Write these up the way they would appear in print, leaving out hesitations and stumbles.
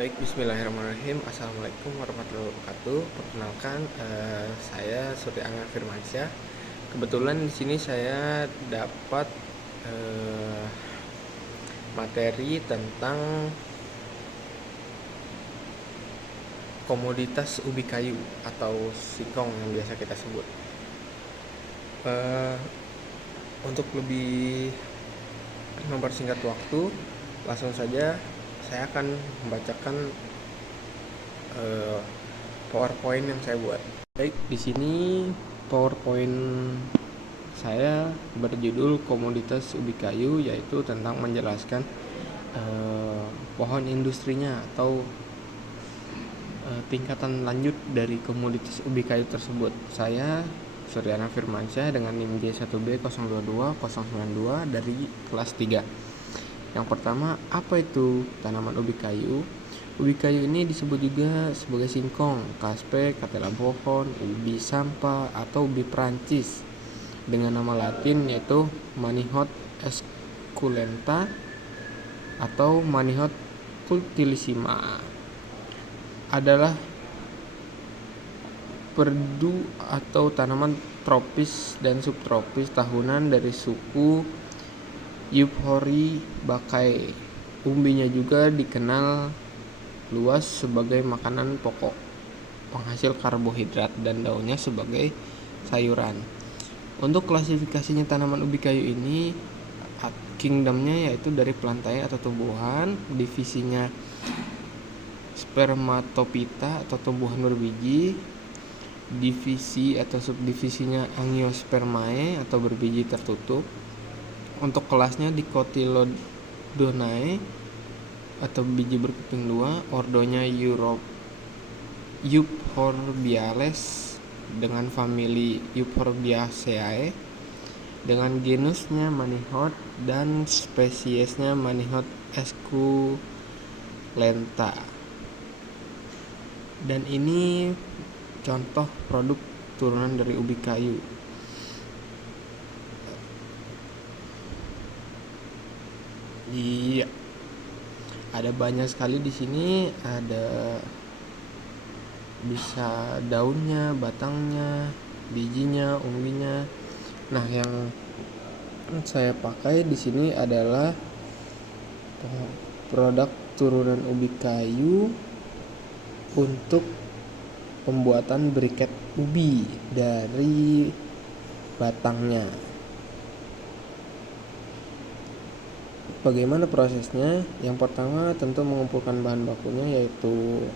Baik, bismillahirrahmanirrahim. Assalamualaikum warahmatullahi wabarakatuh. Perkenalkan, saya Surya Angga Firmansyah. Kebetulan di sini saya dapat eh, materi tentang komoditas ubi kayu atau singkong yang biasa kita sebut. Eh, untuk lebih mempersingkat waktu, langsung saja saya akan membacakan eh, PowerPoint yang saya buat. Baik, di sini PowerPoint saya berjudul komoditas ubi kayu, yaitu tentang menjelaskan pohon industrinya atau tingkatan lanjut dari komoditas ubi kayu tersebut. Saya Suryana Firmansyah dengan NIM J1B022092 dari kelas 3. Yang pertama, apa itu tanaman ubi kayu? Ubi kayu ini disebut juga sebagai singkong, kaspe, katela pohon, ubi sampa, atau ubi Prancis dengan nama latin yaitu Manihot esculenta atau Manihot cultissima. Adalah perdu atau tanaman tropis dan subtropis tahunan dari suku Euphorbiaceae. Umbinya juga dikenal luas sebagai makanan pokok, penghasil karbohidrat, dan daunnya sebagai sayuran. Untuk klasifikasinya tanaman ubi kayu ini, kingdomnya yaitu dari plantae atau tumbuhan, divisinya spermatophyta atau tumbuhan berbiji, divisi atau subdivisinya angiospermae atau berbiji tertutup. Untuk kelasnya Dicotylodonae atau biji berkeping dua, ordonya Euphorbiales dengan famili Euphorbiaceae, dengan genusnya Manihot dan spesiesnya Manihot esculenta. Dan ini contoh produk turunan dari ubi kayu. Iya, ada banyak sekali di sini. Ada bisa daunnya, batangnya, bijinya, umbinya. Nah, yang saya pakai di sini adalah produk turunan ubi kayu untuk pembuatan briket ubi dari batangnya. Bagaimana prosesnya? Yang pertama tentu mengumpulkan bahan bakunya yaitu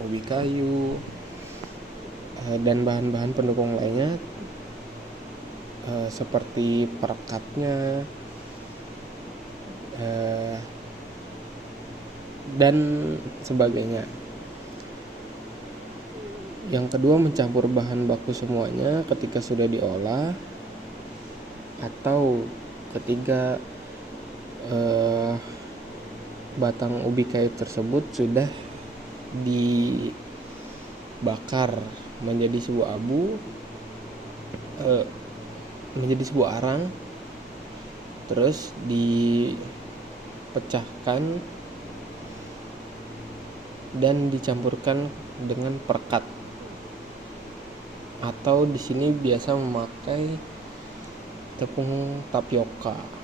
ubi kayu dan bahan-bahan pendukung lainnya seperti perekatnya dan sebagainya. Yang kedua, mencampur bahan baku semuanya ketika sudah diolah, atau ketika batang ubi kayu tersebut sudah dibakar menjadi sebuah abu, menjadi sebuah arang, terus dipecahkan dan dicampurkan dengan perekat, atau di sini biasa memakai tepung tapioka.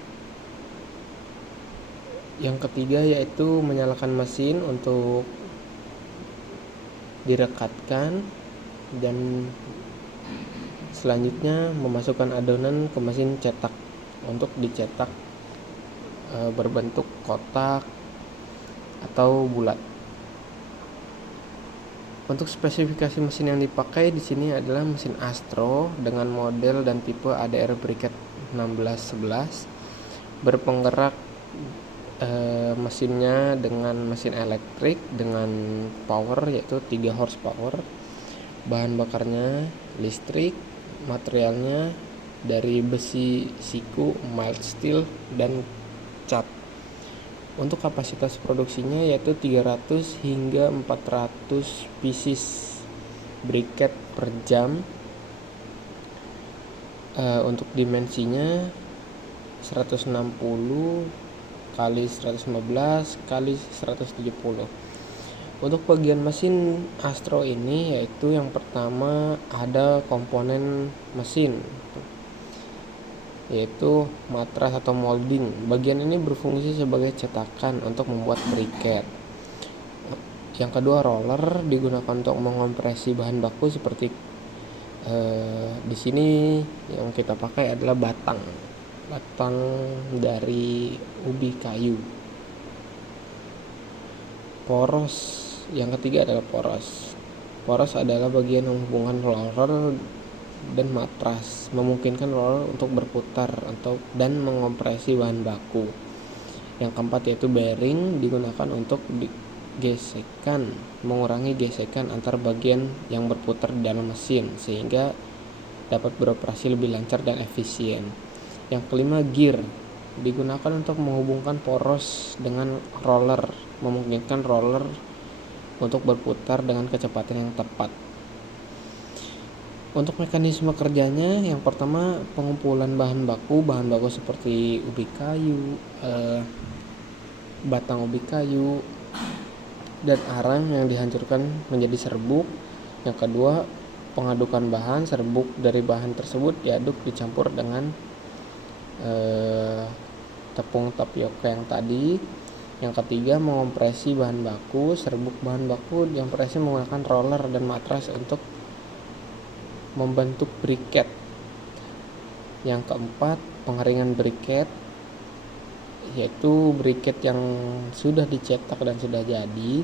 Yang ketiga yaitu menyalakan mesin untuk direkatkan, dan selanjutnya memasukkan adonan ke mesin cetak untuk dicetak berbentuk kotak atau bulat. Untuk spesifikasi mesin yang dipakai di sini adalah mesin Astro dengan model dan tipe ADR Briquet 1611, berpenggerak mesinnya dengan mesin elektrik dengan power yaitu 3 horsepower. Bahan bakarnya listrik, materialnya dari besi siku, mild steel, dan cat. Untuk kapasitas produksinya yaitu 300 hingga 400 pieces briquet per jam. Untuk dimensinya 160 kali 115 kali 170. Untuk bagian mesin Astro ini yaitu yang pertama ada komponen mesin yaitu matras atau molding. Bagian ini berfungsi sebagai cetakan untuk membuat briket. Yang kedua roller digunakan untuk mengompresi bahan baku seperti di sini yang kita pakai adalah batang dari ubi kayu. Poros yang ketiga adalah poros adalah bagian yang menghubungkan roller dan matras, memungkinkan roller untuk berputar dan mengompresi bahan baku. Yang keempat yaitu bearing digunakan untuk gesekan, mengurangi gesekan antar bagian yang berputar di dalam mesin sehingga dapat beroperasi lebih lancar dan efisien. Yang kelima gear digunakan untuk menghubungkan poros dengan roller, memungkinkan roller untuk berputar dengan kecepatan yang tepat. Untuk mekanisme kerjanya, yang pertama pengumpulan bahan baku seperti ubi kayu, batang ubi kayu, dan arang yang dihancurkan menjadi serbuk. Yang kedua, pengadukan bahan, serbuk dari bahan tersebut diaduk dicampur dengan tepung tapioka yang tadi. Yang ketiga, mengompresi bahan baku, serbuk bahan baku dikompresi menggunakan roller dan matras untuk membentuk briket. Yang keempat, pengeringan briket, yaitu briket yang sudah dicetak dan sudah jadi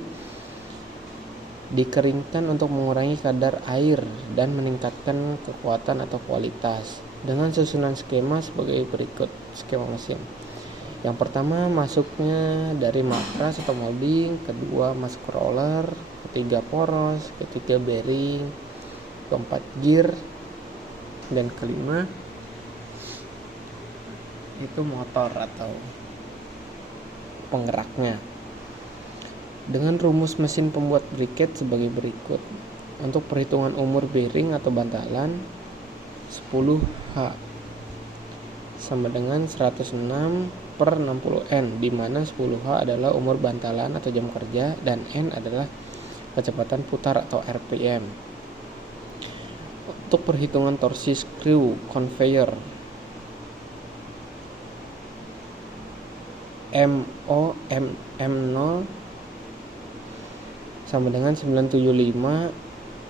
dikeringkan untuk mengurangi kadar air dan meningkatkan kekuatan atau kualitas dengan susunan skema sebagai berikut. Skema mesin yang pertama masuknya dari matras atau molding, kedua masuk roller, ketiga poros, ketiga bearing, keempat gear, dan kelima itu motor atau penggeraknya. Dengan rumus mesin pembuat briket sebagai berikut. Untuk perhitungan umur bearing atau bantalan 10H sama dengan 106/60N, di mana 10H adalah umur bantalan atau jam kerja dan N adalah kecepatan putar atau RPM. Untuk perhitungan torsi screw conveyor M0 sama dengan 975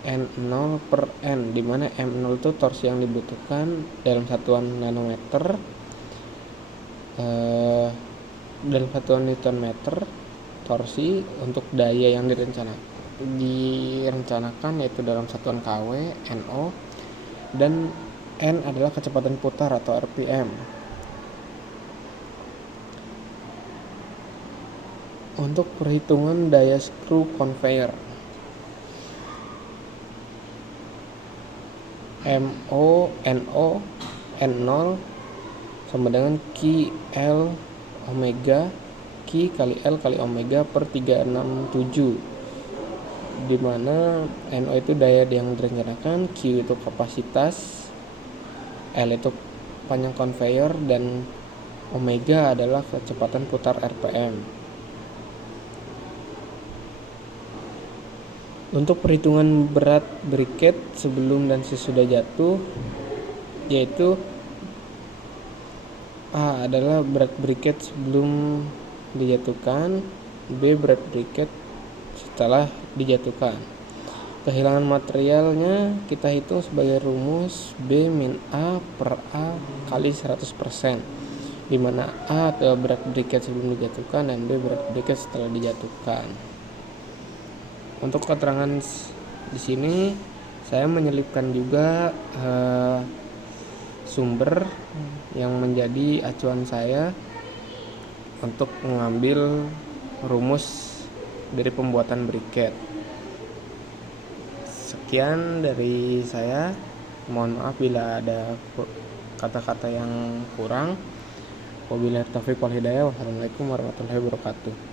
N0/N, di mana M0 itu torsi yang dibutuhkan dalam satuan nanometer, dalam satuan Newton meter. Torsi untuk daya yang direncanakan yaitu dalam satuan kW, NO, dan N adalah kecepatan putar atau RPM. Untuk perhitungan daya screw conveyor MO NO N0 sama dengan Q L omega Q kali L kali omega per 367, di mana NO itu daya yang direncanakan, Q itu kapasitas, L itu panjang conveyor, dan omega adalah kecepatan putar RPM. Untuk perhitungan berat briket sebelum dan sesudah jatuh, yaitu A adalah berat briket sebelum dijatuhkan, B berat briket setelah dijatuhkan. Kehilangan materialnya kita hitung sebagai rumus B min A per A kali 100%, di mana A adalah berat briket sebelum dijatuhkan dan B berat briket setelah dijatuhkan. Untuk keterangan di sini saya menyelipkan juga sumber yang menjadi acuan saya untuk mengambil rumus dari pembuatan briket. Sekian dari saya. Mohon maaf bila ada kata-kata yang kurang. Wabillahi taufiq wal hidayah. Wassalamualaikum warahmatullahi wabarakatuh.